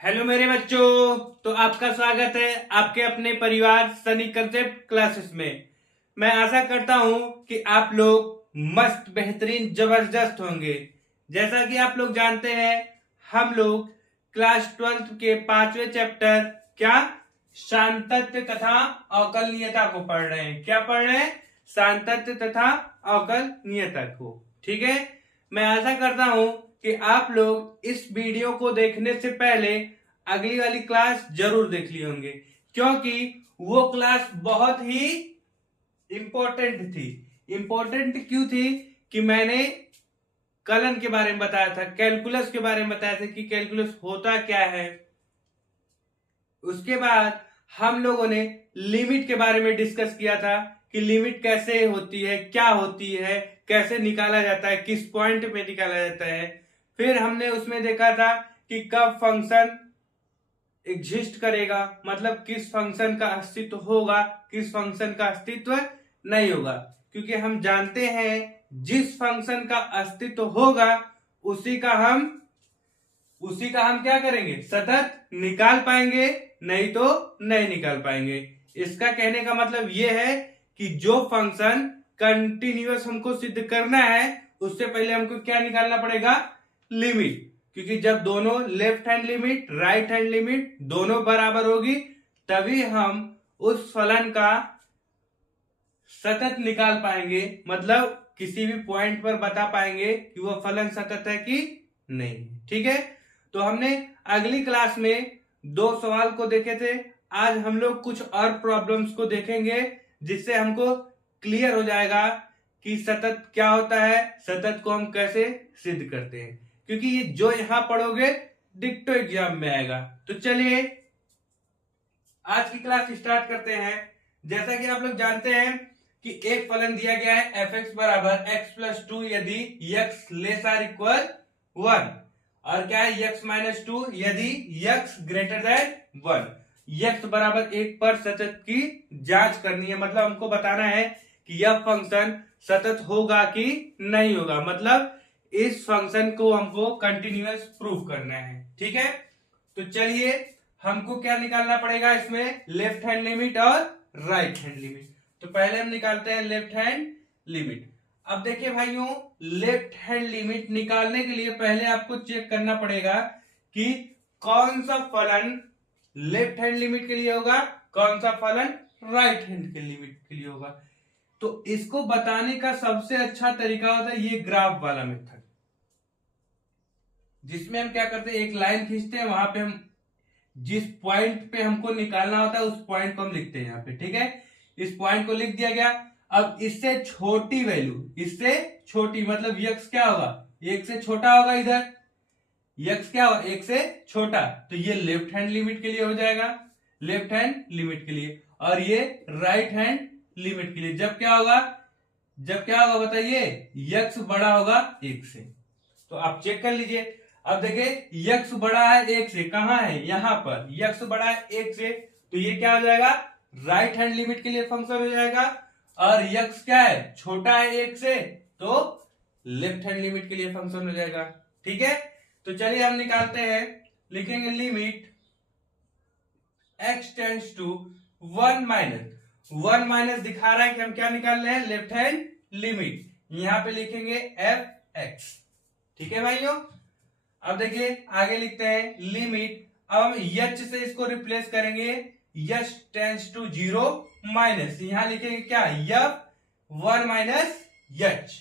Hello मेरे बच्चों। तो आपका स्वागत है आपके अपने परिवार सनी कंसेप्ट क्लासेस में। मैं आशा करता हूं कि आप लोग मस्त बेहतरीन जबरदस्त होंगे। जैसा कि आप लोग जानते हैं, हम लोग क्लास 12 के 5वें चैप्टर क्या सांतत्य तथा अवकलनीयता को पढ़ रहे हैं। क्या पढ़ रहे हैं? सांतत्य तथा अवकलनीयता को। ठीक है। मैं आशा करता हूं कि आप लोग इस वीडियो को देखने से पहले अगली वाली क्लास जरूर देख लिए होंगे, क्योंकि वो क्लास बहुत ही इंपॉर्टेंट थी। इंपॉर्टेंट क्यों थी? कि मैंने कलन के बारे में बताया था, कैलकुलस के बारे में बताया था कि कैलकुलस होता क्या है। उसके बाद हम लोगों ने लिमिट के बारे में डिस्कस किया था कि लिमिट कैसे होती है, क्या होती है, कैसे निकाला जाता है, किस पॉइंट पे निकाला जाता है। फिर हमने उसमें देखा था कि कब फंक्शन एग्जिस्ट करेगा, मतलब किस फंक्शन का अस्तित्व होगा, किस फंक्शन का अस्तित्व नहीं होगा। क्योंकि हम जानते हैं जिस फंक्शन का अस्तित्व होगा उसी का हम क्या करेंगे, सतत निकाल पाएंगे, नहीं तो नहीं निकाल पाएंगे। इसका कहने का मतलब यह है कि जो फंक्शन कंटिन्यूअस हमको सिद्ध करना है उससे पहले हमको क्या निकालना पड़ेगा, लिमिट। क्योंकि जब दोनों left hand limit right hand limit दोनों बराबर होगी तभी हम उस फलन का सतत निकाल पाएंगे, मतलब किसी भी पॉइंट पर बता पाएंगे कि वो फलन सतत है कि नहीं। ठीक है। तो हमने अगली क्लास में 2 सवाल को देखे थे। आज हम लोग कुछ और प्रॉब्लम्स को देखेंगे जिससे हमको क्लियर हो जाएगा कि सतत क्या होता है, सतत को हम कैसे सिद्ध करते हैं। क्योंकि ये जो यहां पढ़ोगे डिक्टो एग्जाम में आएगा। तो चलिए आज की क्लास स्टार्ट करते हैं। जैसा कि आप लोग जानते हैं कि एक फलन दिया गया है एफ एक्स बराबर एक्स प्लस 2 यदि एक्स लेस आर इक्वल 1, और क्या है एक्स माइनस 2 यदि एक्स ग्रेटर देन 1। एक्स बराबर 1 पर सतत की जांच करनी है, मतलब हमको बताना है कि यह फंक्शन सतत होगा कि नहीं होगा, मतलब इस फंक्शन को हमको कंटिन्यूअस प्रूफ करना है। ठीक है। तो चलिए हमको क्या निकालना पड़ेगा, इसमें लेफ्ट हैंड लिमिट और राइट हैंड लिमिट। तो पहले हम निकालते हैं लेफ्ट हैंड लिमिट। अब देखिए भाइयों, लेफ्ट हैंड लिमिट निकालने के लिए पहले आपको चेक करना पड़ेगा कि कौन सा फलन लेफ्ट हैंड लिमिट के लिए होगा, कौन सा फलन राइट हैंड के लिमिट के लिए होगा। तो इसको बताने का सबसे अच्छा तरीका होता है ये ग्राफ वाला मेथड, जिसमें हम क्या करते हैं, एक लाइन खींचते हैं, वहां पे हम जिस पॉइंट पे हमको निकालना होता है उस पॉइंट को हम लिखते हैं यहाँ पे। ठीक है। इस पॉइंट को लिख दिया गया। अब इससे छोटी वैल्यू, इससे छोटी मतलब यक्स क्या होगा, एक से छोटा होगा। इधर यक्स क्या होगा, एक से छोटा, तो ये लेफ्ट हैंड लिमिट के लिए हो जाएगा, लेफ्ट हैंड लिमिट के लिए। और ये राइट हैंड लिमिट के लिए जब क्या होगा, बताइए, यक्स बड़ा होगा एक से। तो आप चेक कर लीजिए। अब देखिए यक्स बड़ा है एक से, कहां है, यहां पर यक्स बड़ा है एक से, तो ये क्या हो जाएगा, राइट हैंड लिमिट के लिए फंक्शन हो जाएगा। और यक्स क्या है, छोटा है एक से, तो लेफ्ट हैंड लिमिट के लिए फंक्शन हो जाएगा। ठीक है। तो चलिए हम निकालते हैं, लिखेंगे limit x tends to 1 minus दिखा रहा है कि हम क्या निकाल रहे हैं, लेफ्ट हैंड लिमिट। यहां पे लिखेंगे एफ एक्स। ठीक है भाइयों। अब देखिए आगे लिखते हैं लिमिट, अब हम यच से इसको रिप्लेस करेंगे, यच टेंड्स टू 0 माइनस, यहां लिखेंगे क्या, यफ 1 माइनस यच।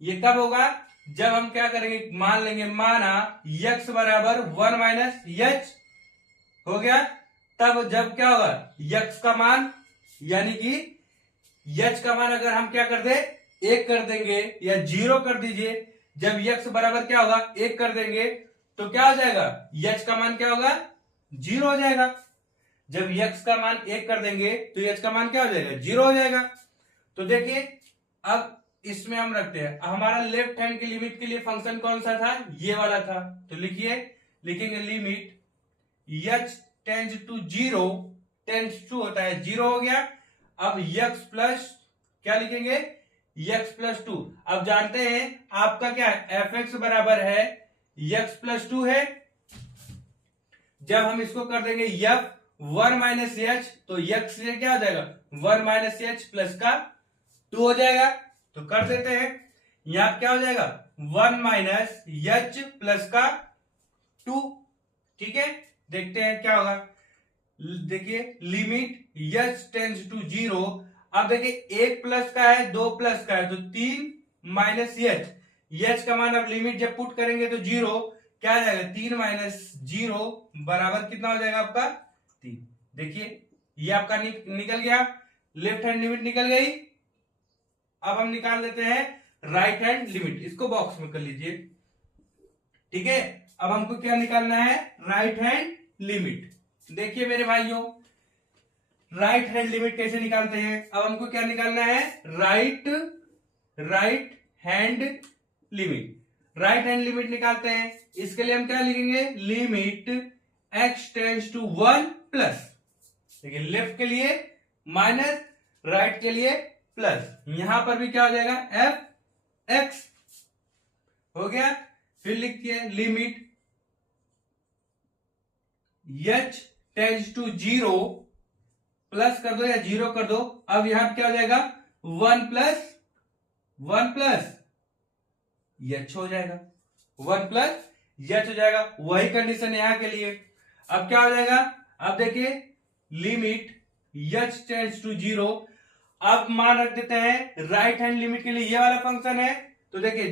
ये कब होगा, जब हम क्या करेंगे, मान लेंगे, माना यक्स बराबर 1 माइनस यच हो गया, तब जब क्या होगा, यक्स का मान यानी कि यच का मान अगर हम क्या कर दे, 1 कर देंगे या 0 कर दीजिए, जब यक्स बराबर क्या होगा 1 कर देंगे तो क्या हो जाएगा, यच का मान क्या होगा, 0 हो जाएगा। जब यक्स का मान 1 कर देंगे तो यच का मान क्या हो जाएगा, 0 हो जाएगा। तो देखिए अब इसमें हम रखते हैं, हमारा लेफ्ट हैंड की लिमिट के लिए फंक्शन कौन सा था, ये वाला था। तो लिखेंगे limit h tends to 0, tends to होता है 0 हो गया। अब यक्स प्लस क्या लिखेंगे, यक्स प्लस 2। अब जानते हैं आपका क्या है, एफ एक्स बराबर है यक्स प्लस 2 है, जब हम इसको कर देंगे यफ 1 माइनस एच, तो यक्स से क्या हो जाएगा 1 माइनस एच प्लस का 2 हो जाएगा। तो कर देते हैं, यहां क्या हो जाएगा 1 माइनस एच प्लस का 2। ठीक है, देखते हैं क्या होगा। देखिए लिमिट एच टेंड्स टू 0। अब देखिए 1 प्लस का है 2 प्लस का है, तो 3 माइनस एच का मान अब लिमिट जब पुट करेंगे तो 0 क्या आ जाएगा 3 माइनस 0 बराबर कितना हो जाएगा आपका 3। देखिए ये आपका निकल गया, लेफ्ट हैंड लिमिट निकल गई। अब हम निकाल देते हैं राइट हैंड लिमिट, इसको बॉक्स में कर लीजिए। ठीक है, अब हमको क्या निकालना है राइट हैंड लिमिट। देखिए मेरे भाइयों, राइट हैंड लिमिट कैसे निकालते हैं। अब हमको क्या निकालना है right hand limit. Right hand limit निकालते हैं, इसके लिए हम क्या लिखेंगे limit x tends to 1 plus, देखिए लेफ्ट के लिए माइनस, राइट के लिए प्लस। यहां पर भी क्या हो जाएगा एफ एक्स हो गया। फिर लिखिए limit h tends to 0 plus कर दो या 0 कर दो। अब यहां क्या हो जाएगा 1 प्लस एच हो जाएगा, 1 प्लस एच हो जाएगा। वही कंडीशन यहां के लिए। अब क्या हो जाएगा, अब देखिए लिमिट एच टेंड्स टू 0। अब मान रख देते हैं राइट हैंड लिमिट के लिए ये वाला फंक्शन है, तो देखिए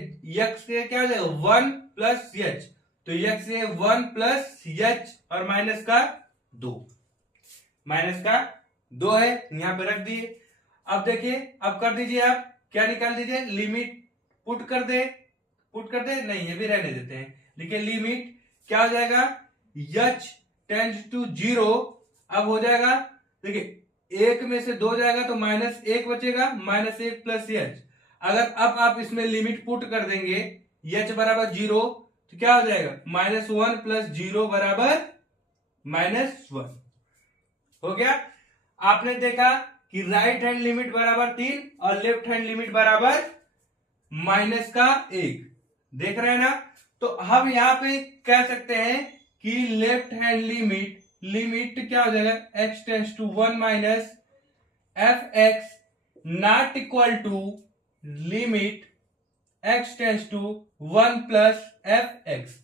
एक्स से क्या हो जाएगा 1 प्लस एच, तो एक्स से 1 प्लस एच और माइनस का 2, माइनस का 2 है, यहां पे रख दिए। अब देखिए अब कर दीजिए, आप क्या निकाल दीजिए लिमिट पुट कर दे नहीं ये भी रहने देते हैं। देखिए लिमिट क्या हो जाएगा एच टेंड्स टू 0। अब हो जाएगा देखिए 1 में से 2 जाएगा तो माइनस 1 बचेगा, माइनस 1 प्लस एच। अगर अब आप इसमें लिमिट पुट कर देंगे एच बराबर 0, तो क्या हो जाएगा -1 प्लस 0 बराबर -1 हो गया। आपने देखा कि राइट हैंड लिमिट बराबर 3 और लेफ्ट हैंड लिमिट बराबर -1 देख रहे हैं ना। तो हम यहां पे कह सकते हैं कि लेफ्ट हैंड लिमिट क्या हो जाएगा x tends to 1 minus f x not equal to limit x tends to 1 plus f x.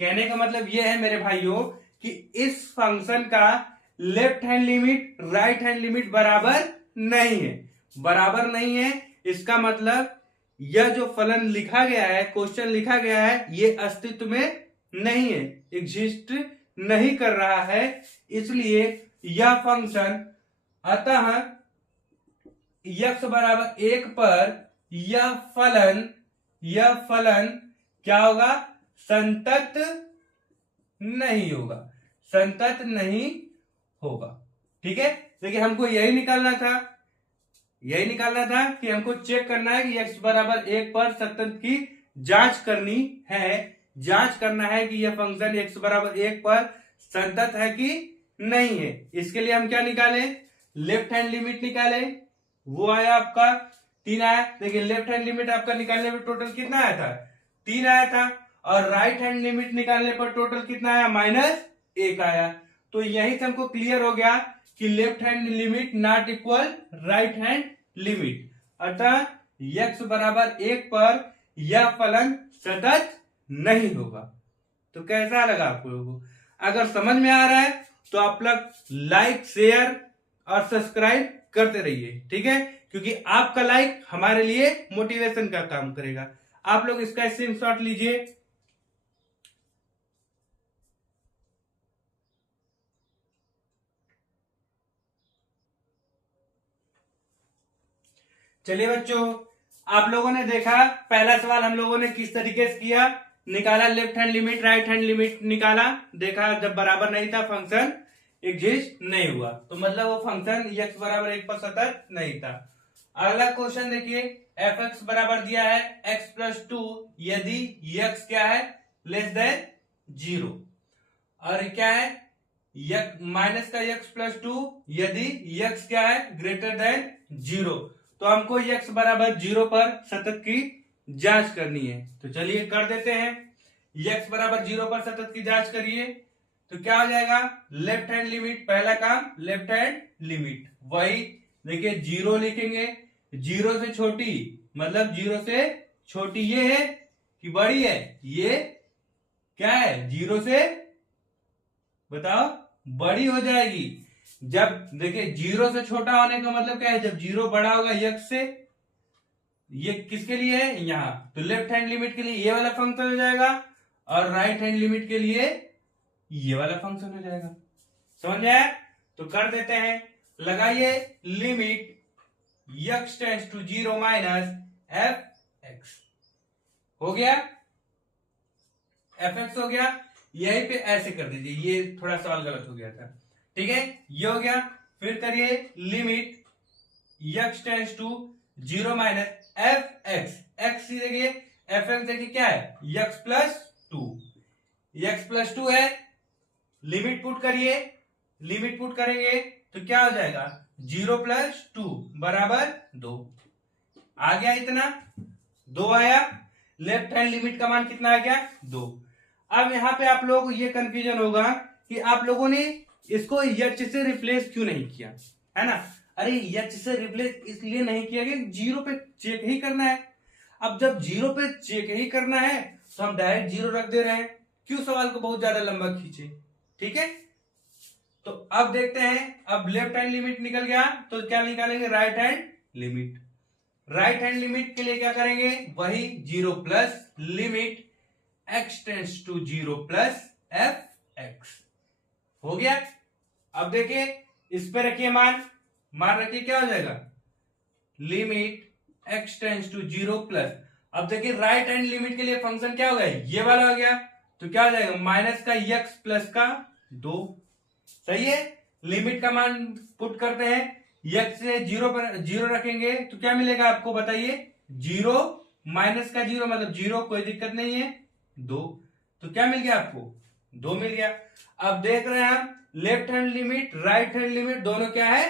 कहने का मतलब यह है मेरे भाइयों कि इस फंक्शन का left hand limit right hand limit बराबर नहीं है। इसका मतलब यह जो फलन लिखा गया है, क्वेश्चन लिखा गया है, ये अस्तित्व में नहीं है, एग्जिस्ट नहीं कर रहा है। इसलिए यह फंक्शन अतः x बराबर 1 पर यह फलन क्या होगा संतत नहीं होगा। ठीक है, देखिए हमको यही निकालना था कि हमको चेक करना है कि x बराबर 1 पर सतत की जांच करना है कि यह फंक्शन x बराबर 1 पर संतत है कि नहीं है। इसके लिए हम क्या निकालें लेफ्ट हैंड लिमिट निकालें, वो आया आपका 3 आया। देखिए लेफ्ट हैंड लिमिट आपका निकालने पर टोटल कितना आया था 3 आया था, और राइट हैंड लिमिट निकालने पर टोटल कितना आया -1 आया। तो यही से हमको क्लियर हो गया कि left hand limit not equal right hand limit, अतः x बराबर 1 पर यह फलन सतत नहीं होगा। तो कैसा लगा आप लोगों को? अगर समझ में आ रहा है तो आप लोग लाइक शेयर और सब्सक्राइब करते रहिए, ठीक है, क्योंकि आपका लाइक हमारे लिए मोटिवेशन का काम करेगा। आप लोग इसका स्क्रीनशॉट लीजिए। चलिए बच्चों, आप लोगों ने देखा पहला सवाल हम लोगों ने किस तरीके से किया, निकाला left hand limit right hand limit निकाला, देखा जब बराबर नहीं था फंक्शन एग्जिस्ट नहीं हुआ, तो मतलब वो फंक्शन x बराबर 1 पर सतत नहीं था। अगला क्वेश्चन देखिए, एफ एक्स बराबर दिया है x प्लस 2 यदि x क्या है लेस देन 0, और क्या है माइनस का x प्लस 2 यदि x क्या है ग्रेटर देन 0। तो हमको x बराबर 0 पर सतत की जांच करनी है। तो चलिए कर देते हैं, x बराबर 0 पर सतत की जांच करिए। तो क्या हो जाएगा, लेफ्ट हैंड लिमिट, पहला काम लेफ्ट हैंड लिमिट, वही देखिए जीरो लिखेंगे, जीरो से छोटी मतलब जीरो से छोटी ये है कि बड़ी है, ये क्या है, जीरो से बताओ बड़ी हो जाएगी। जब देखिए जीरो से छोटा होने का मतलब क्या है, जब जीरो बड़ा होगा यक्स से, ये किसके लिए है यहां, तो लेफ्ट हैंड लिमिट के लिए ये वाला फंक्शन हो जाएगा और राइट हैंड लिमिट के लिए ये वाला फंक्शन हो जाएगा। समझ में आया? तो कर देते हैं, लगाइए limit x tends to zero minus f x, हो गया एफ एक्स हो गया, यहीं पे ऐसे कर दीजिए, ये थोड़ा सवाल गलत हो गया था, ठीक है, ये हो गया। फिर करिए limit x tends to zero minus f x, x देखिए एफ एक्स देखिए क्या है, x plus two, x plus two है, लिमिट पुट करिए, लिमिट पुट करेंगे तो क्या हो जाएगा, जीरो प्लस टू बराबर दो, आ गया इतना, दो आया, लेफ्ट हैंड लिमिट का मान कितना आ गया, दो। अब यहां पे आप लोग ये कंफ्यूजन होगा कि आप लोगों ने इसको यच से रिप्लेस क्यों नहीं किया, है ना, अरे यच से रिप्लेस इसलिए नहीं किया कि जीरो पे चेक ही करना है। अब जब जीरो पे चेक ही करना है तो हम डायरेक्ट जीरो रख दे रहे हैं, क्यों सवाल को बहुत ज्यादा लंबा खींचे, ठीक है। तो अब देखते हैं, अब लेफ्ट हैंड लिमिट निकल गया तो क्या निकालेंगे, right hand limit, right hand limit के लिए क्या करेंगे, वही zero plus limit x tends to zero plus f x, हो गया। अब देखिए इस पे रखिए मान, मान रखिए क्या हो जाएगा, limit x tends to zero plus, अब देखिए राइट हैंड लिमिट के लिए फंक्शन क्या हो गया, ये वाला हो गया, तो क्या हो जाएगा, माइनस का एक्स प्लस का दो, सही है। लिमिट का मान पुट करते हैं, एक्स से जीरो पर जीरो रखेंगे तो क्या मिलेगा आपको बताइए, जीरो माइनस का जीरो मतलब जीरो, कोई दिक्कत नहीं है, दो, तो क्या मिल गया आपको, दो मिल गया। अब देख रहे हैं हम left hand limit right hand limit दोनों क्या है,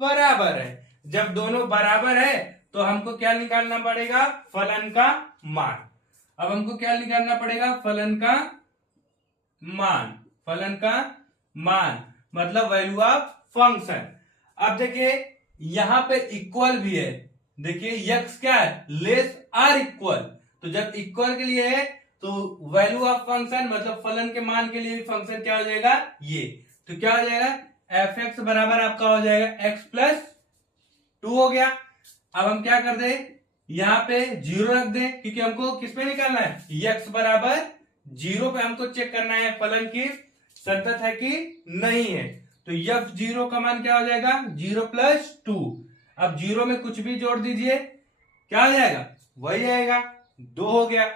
बराबर है, जब दोनों बराबर है तो हमको क्या निकालना पड़ेगा, फलन का मान। अब हमको क्या निकालना पड़ेगा, फलन का मान, फलन का मान मतलब वैल्यू ऑफ फंक्शन। अब देखिए यहां पे इक्वल भी है, देखिए यक्स क्या है, लेस आर इक्वल, तो जब इक्वल के लिए है तो वैल्यू ऑफ फंक्शन मतलब फलन के मान के लिए भी फंक्शन क्या हो जाएगा, ये, तो क्या हो जाएगा, एफ एक्स बराबर आपका हो जाएगा एक्स प्लस टू, हो गया। अब हम क्या कर दे, यहां पे जीरो रख दे, क्योंकि हमको किस पे निकालना है, यक्स बराबर जीरो पे हमको चेक करना है फलन की संतत है कि नहीं है, तो यफ जीरो का मान क्या हो जाएगा, जीरो प्लस टू, अब जीरो में कुछ भी जोड़ दीजिए क्या हो जाएगा, वही आएगा, दो हो गया।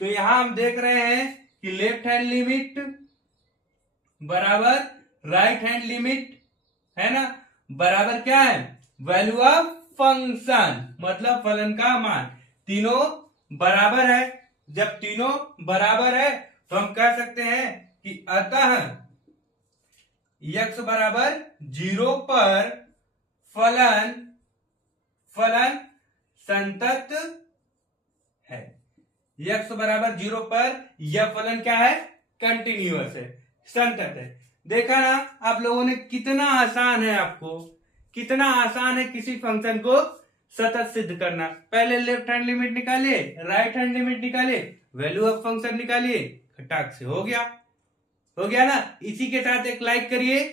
तो यहां हम देख रहे हैं कि लेफ्ट हैंड लिमिट बराबर राइट हैंड लिमिट है ना, बराबर क्या है, वैल्यू ऑफ फंक्शन मतलब फलन का मान, तीनों बराबर है। जब तीनों बराबर है तो हम कह सकते हैं कि अतः यक्स बराबर जीरो पर फलन फलन संतत है, यक्स बराबर जीरो पर यह फलन क्या है, कंटिन्यूअस है, संतत है। देखा ना आप लोगों ने, कितना आसान है, आपको कितना आसान है किसी फंक्शन को सतत सिद्ध करना। पहले लेफ्ट हैंड लिमिट निकालिए, राइट हैंड लिमिट निकालिए, वैल्यू ऑफ फंक्शन निकालिए, खटाक से हो गया, हो गया ना। इसी के साथ एक लाइक करिए,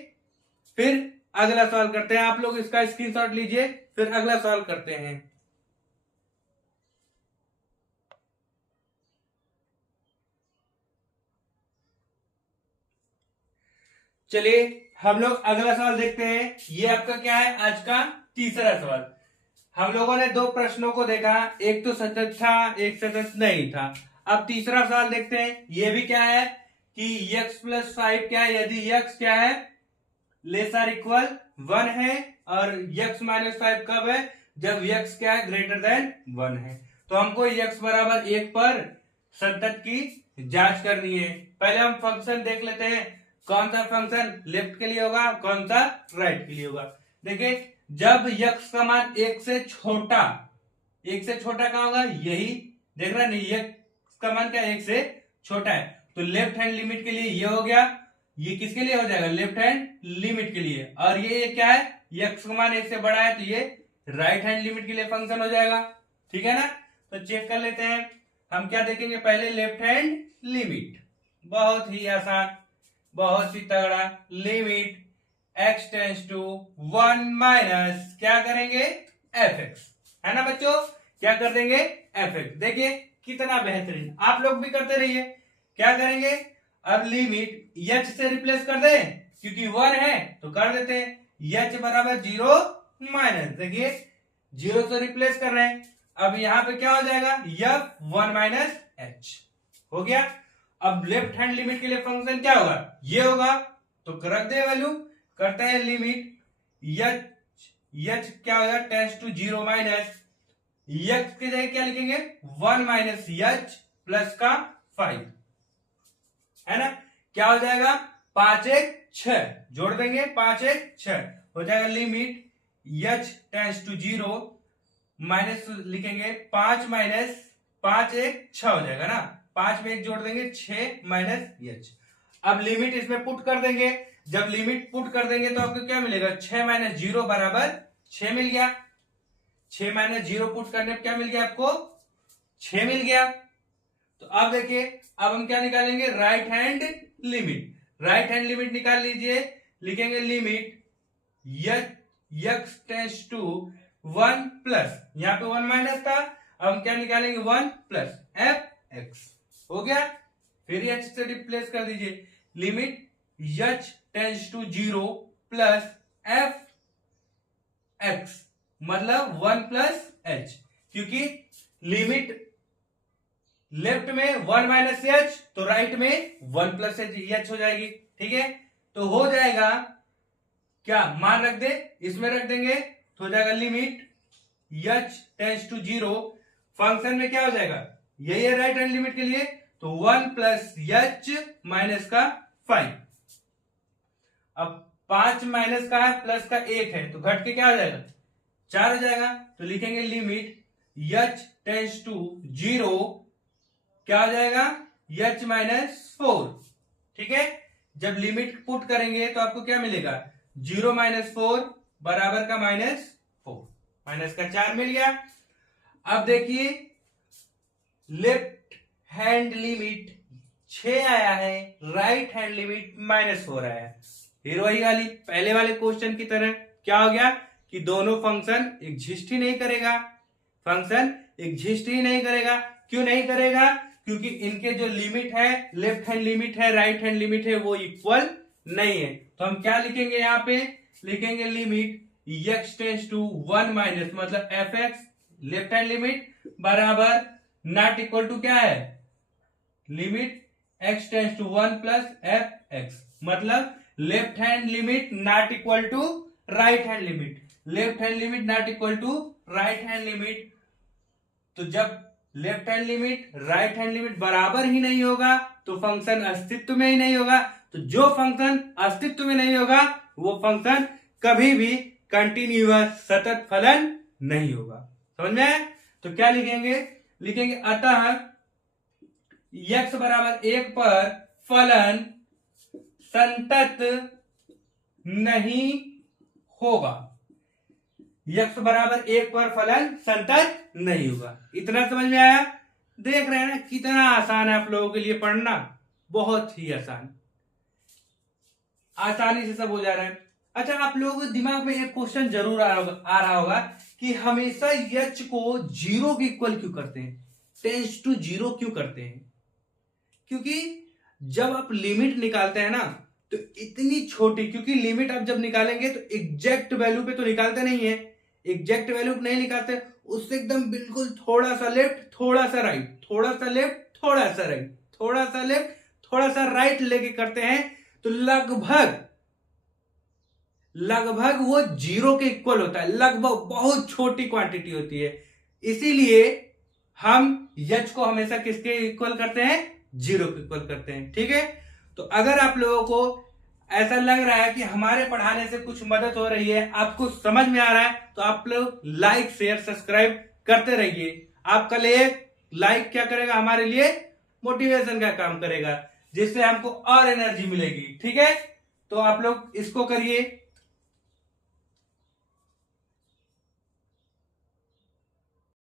फिर अगला सवाल करते हैं, आप लोग इसका स्क्रीनशॉट लीजिए, फिर अगला सवाल करते हैं। चलिए हम लोग अगला सवाल देखते हैं, ये आपका क्या है, आज का तीसरा सवाल। हम लोगों ने दो प्रश्नों को देखा, एक तो सतत था एक सतत नहीं था। अब तीसरा सवाल देखते हैं, ये भी क्या है कि x प्लस फाइव क्या है, यदि x क्या है लेस आर इक्वल वन है, और x माइनस फाइव कब है, जब x क्या है ग्रेटर देन वन है। तो हमको x बराबर एक पर संतत की जांच करनी है। पहले हम फंक्शन देख लेते हैं, कौन सा फंक्शन लेफ्ट के लिए होगा, कौन सा राइट के लिए होगा। देखिए जब x का मान एक से छोटा, एक से छोटा कहां होगा, यही देख रहा नहीं, x का मान क्या एक से छोटा है, तो लेफ्ट हैंड लिमिट के लिए ये हो गया, ये किसके लिए हो जाएगा, लेफ्ट हैंड लिमिट के लिए, और ये क्या है, x का मान 1 से बड़ा है तो ये राइट हैंड लिमिट के लिए फंक्शन हो जाएगा। ठीक है ना, तो चेक कर लेते हैं। हम क्या देखेंगे, पहले लेफ्ट हैंड लिमिट, बहुत ही आसान, बहुत ही तगड़ा। Limit x tends to 1 minus क्या करेंगे, fx, है ना बच्चों, क्या कर देंगे, fx। देखिए कितना बेहतरीन, आप लोग भी करते रहिए। क्या करेंगे, अब लिमिट h से रिप्लेस कर दें, क्योंकि 1 है तो कर देते हैं, h बराबर 0 माइनस, देखिए 0 से रिप्लेस कर रहे हैं। अब यहां पे क्या हो जाएगा, f 1 माइनस h हो गया। अब लेफ्ट हैंड लिमिट के लिए फंक्शन क्या होगा, ये होगा, तो रख दे वैल्यू, करते हैं लिमिट h क्या होगा, टेंस टू 0 माइनस, x की जगह क्या लिखेंगे, 1 माइनस h प्लस का 5, है ना, क्या हो जाएगा, 5 1 6, जोड़ देंगे 5 1 6 हो जाएगा। Limit h tends to 0 minus लिखेंगे 5 माइनस 5 1 6 हो जाएगा ना, 5 में 1 जोड़ देंगे 6 माइनस h। अब लिमिट इसमें पुट कर देंगे, जब लिमिट पुट कर देंगे तो आपको क्या मिलेगा, 6 माइनस 0 बराबर 6 मिल गया। 6 माइनस 0 पुट करने पर क्या मिल गया आपको, 6 मिल गया। तो अब देखिए, अब हम क्या निकालेंगे, right hand limit. Right hand limit निकाल लीजिए, लिखेंगे limit x tends to 1 plus, यहां पे 1 माइनस था, अब हम क्या निकालेंगे, 1 प्लस fx हो गया। फिर h से रिप्लेस कर दीजिए, limit h tends to 0 plus fx मतलब 1 प्लस h, क्योंकि लिमिट लेफ्ट में 1 माइनस h तो राइट में 1 प्लस h हो जाएगी। ठीक है, तो हो जाएगा क्या, मान रख दे, इसमें रख देंगे तो हो जाएगा limit h tends to 0, function में क्या हो जाएगा, यही है राइट हैंड लिमिट के लिए, तो 1 प्लस h माइनस का 5। अब 5 माइनस का है प्लस का 1 है तो घट के क्या हो जाएगा, 4 हो जाएगा। तो लिखेंगे लिमिट h टेंस टू 0 क्या हो जाएगा, h माइनस 4। ठीक है, जब लिमिट पुट करेंगे तो आपको क्या मिलेगा, 0 माइनस 4 बराबर का माइनस 4, माइनस का 4 मिल गया। अब देखिए लेफ्ट हैंड लिमिट 6 आया है, राइट हैंड लिमिट -4 आया है। फिर वही वाली पहले वाले क्वेश्चन की तरह क्या हो गया कि दोनों फंक्शन एग्जिस्ट ही नहीं करेगा, फंक्शन एग्जिस्ट ही नहीं करेगा। क्यों नहीं करेगा, क्योंकि इनके जो लिमिट है, लेफ्ट हैंड लिमिट है, राइट हैंड लिमिट है, वो इक्वल नहीं है। तो हम क्या लिखेंगे, यहाँ पे लिखेंगे limit x tends to 1 minus मतलब fx लेफ्ट हैंड लिमिट बराबर नॉट इक्वल टू क्या है, limit x tends to 1 plus fx मतलब left hand limit not equal to right hand limit, left hand limit not equal to right hand limit. तो जब left hand limit right hand limit बराबर ही नहीं होगा तो फंक्शन अस्तित्व में ही नहीं होगा। तो जो फंक्शन अस्तित्व में नहीं होगा वो फंक्शन कभी भी कंटिन्यूअस सतत फलन नहीं होगा। समझ में आया? तो क्या लिखेंगे, लिखेंगे अतः x बराबर 1 पर फलन संतत नहीं होगा, x बराबर 1 पर फलन संतत नहीं होगा। इतना समझ में आया? देख रहे हैं ना कितना आसान है आप लोगों के लिए पढ़ना, बहुत ही आसान, आसानी से सब हो जा रहा है। अच्छा, आप लोगों के दिमाग में एक क्वेश्चन जरूर आ रहा होगा कि हमेशा h को 0 के इक्वल क्यों करते हैं, टेंस टू 0 क्यों करते हैं? क्योंकि जब आप लिमिट निकालते हैं ना तो इतनी छोटी, क्योंकि लिमिट आप जब निकालेंगे तो एग्जैक्ट वैल्यू पे तो निकालते नहीं है, एग्जैक्ट वैल्यू नहीं निकालते, उससे एकदम बिल्कुल थोड़ा सा लेफ्ट थोड़ा सा राइट, थोड़ा सा लेफ्ट थोड़ा सा राइट, थोड़ा सा लेफ्ट थोड़ा सा राइट लेके करते हैं, तो लगभग वो 0 के इक्वल होता है, लगभग बहुत छोटी क्वांटिटी होती है। इसीलिए हम h को हमेशा किसके इक्वल करते हैं, 0 के इक्वल करते हैं। ठीक है, तो अगर आप लोगों को ऐसा लग रहा है कि हमारे पढ़ाने से कुछ मदद हो रही है, आपको समझ में आ रहा है, तो आप लोग लाइक शेयर सब्सक्राइब करते रहिए। आपका लिए लाइक क्या करेगा, हमारे लिए मोटिवेशन का काम करेगा। जिससे हमको और एनर्जी मिलेगी। ठीक है, तो आप लोग इसको करिए।